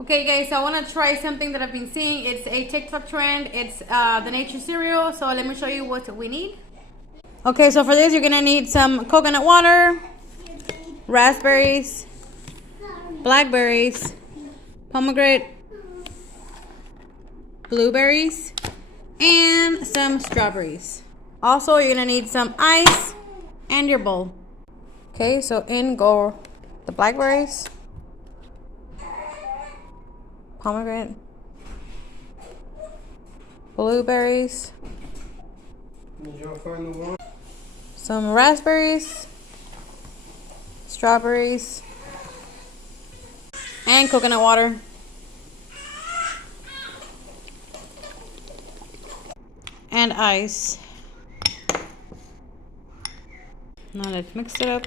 Okay guys, so I want to try something that I've been seeing. It's a TikTok trend. It's the nature cereal. So let me show you what we need. Okay, so for this you're gonna need some coconut water, raspberries, blackberries, pomegranate, blueberries, and some strawberries. Also, you're gonna need some ice and your bowl. Okay, so in go the blackberries, pomegranate, blueberries, some raspberries, strawberries, and coconut water. And ice. Now let's mix it up.